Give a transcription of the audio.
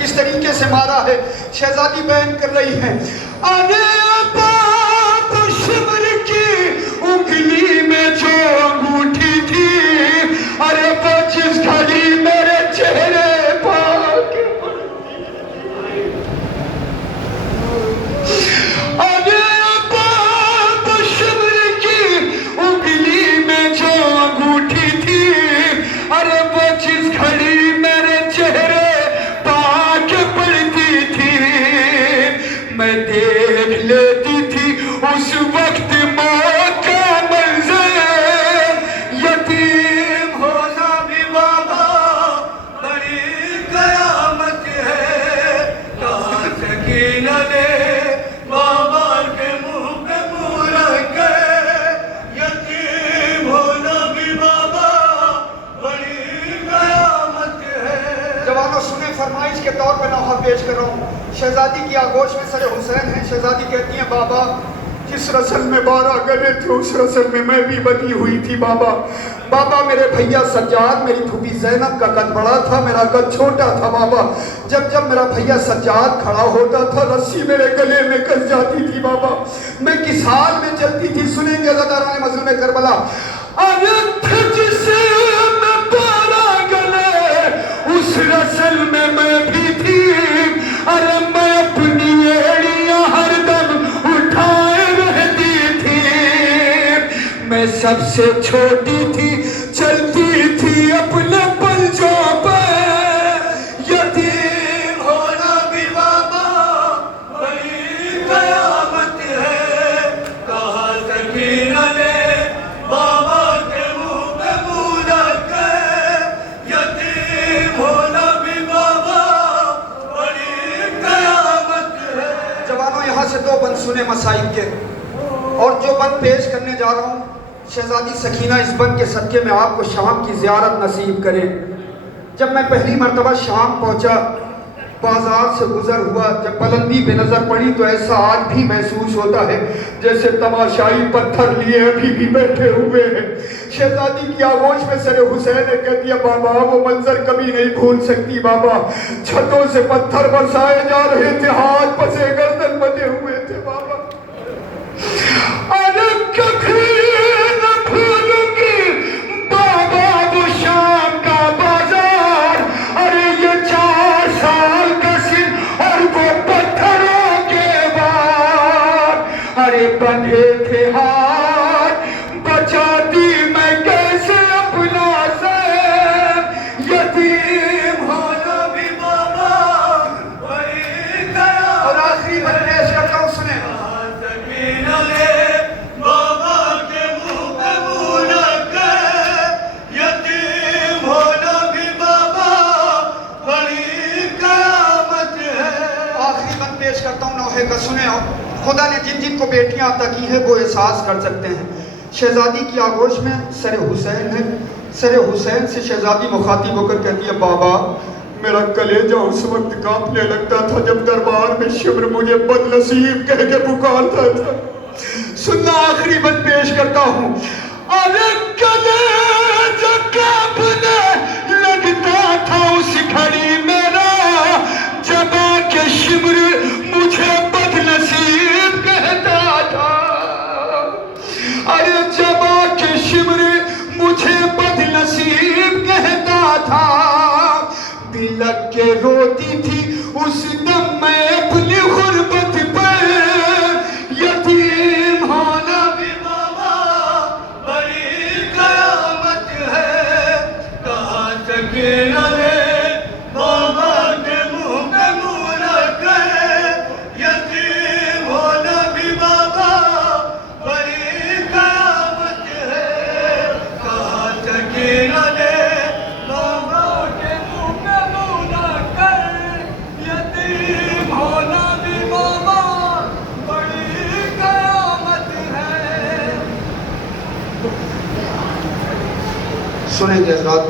کس طریقے سے مارا ہے۔ شہزادی بیان کر رہی ہے، ارے باپ شمر کی انگلی میں جو انگوٹھی تھی، ارے وہ جس گھڑی میرے چہرے پاک، ارے باپ شمر کی انگلی میں جو انگوٹھی تھی، ارے وہ جس گھڑی میرے چہرے پاک پڑتی تھی، میں دیکھ لیتی تھی اس وقت موت کا منظر، یتیم ہونا بھی بابا بڑی قیامت ہے، کہاں سکینہ نے بابا کے منہ پہ منہ رکھ کے، یتیم ہونا بھی بابا بڑی قیامت ہے۔ جوانوں سنیں، فرمائش کے طور پہ نوحہ پیش کر رہا ہوں۔ شہزادی کی آغوش میں سر حسین ہے۔ شہزادی کہتی ہیں، بابا جس رسل میں 12 گلے تھے اس رسل میں بھی بندھی ہوئی تھی بابا۔ بابا میرے بھیا سجاد، میری پھوپھی زینب کا قد بڑا تھا، میرا قد چھوٹا تھا بابا۔ جب میرا بھیا سجاد کھڑا ہوتا تھا رسی میرے گلے میں کس جاتی تھی بابا۔ میں کس حال میں چلتی تھی، سنیں گے غداران مظلوم کربلا۔ جسے میں 12 گلے اس رسل میں بھی تھی، ارے میں اپنی ایڑیاں ہر دم اٹھائے رہتی تھی، میں سب سے چھوٹی تھی، چلتی تھی اپنے پنجوں پہ، یتیم ہونا بھی بابا بڑی قیامت ہے، کہاں سکینہ نے بابا کے منہ پہ منہ رکھ کے، یتیم ہونا بھی بابا بڑی قیامت ہے۔ جوانوں یہاں سے 2 بند سنے مسائل کے، اور جو بند پیش کرنے جا رہا ہوں شہزادی سکینہ اس بند کے صدقے میں آپ کو شام کی زیارت نصیب کرے۔ جب میں پہلی مرتبہ شام پہنچا، بازار سے گزر ہوا، جب بلندی بے نظر پڑی تو ایسا آج بھی محسوس ہوتا ہے جیسے تماشائی پتھر لیے ابھی بھی بیٹھے ہوئے ہیں۔ شہزادی کی آغوش میں سر حسین نے کہہ دیا، بابا وہ منظر کبھی نہیں بھول سکتی بابا، چھتوں سے پتھر برسائے جا رہے تھے، ہاتھ پسے گردن بندھے ہوئے تھے بابا۔ ارے کبھی نہ بھولوں گی بابا وہ شام کا بازار، ارے یہ 4 سال کا سن اور وہ پتھروں کے وار، ارے بندھے تھے ہاتھ بچاتی میں کیسے اپنا سر، یتیم ہونا بھی بابا بڑی قیامت۔ اور آخری بند پیش کرتا ہوں، سنیں، سکینہ نے بابا کے منہ پہ منہ رکھ کے، یتیم ہونا بھی بابا بڑی قیامت ہے۔ آخری بند پیش کرتا ہوں نوحے کا، سنیں، خدا نے جن جن کو بیٹیاں عطا کی ہے وہ احساس کر سکتے ہیں۔ شہزادی کی آغوش میں سر حسین ہے۔ سر حسین سے شہزادی مخاطب ہو کر کہتی ہے، بابا میرا کلیجہ اس وقت کانپنے لگتا تھا جب دربار میں شمر مجھے بد نصیب کہہ کے پکارتا تھا۔ سننا، آخری بند پیش کرتا ہوں، ارے کلیجہ کانپنے لگتا تھا اس گھڑی میرا، جب آ کے شمر مجھے بد نصیب کہتا تھا، ارے جب آ کے شمر مجھے بد نصیب کہتا تھا، بلک کے روتی تھی اس دم میں اپنی غربت پر، یتیم ہونا بھی بابا بڑی قیامت ہے، کہاں سکینہ نے بابا کے منہ پہ منہ رکھ کے، یتیم ہونا بھی بابا بڑی قیامت ہے، کہاں سکینہ نے بابا کے منہ پہ منہ رکھ کے، یتیم ہونا بھی بابا بڑی قیامت ہے۔ سنیں گے حضرات،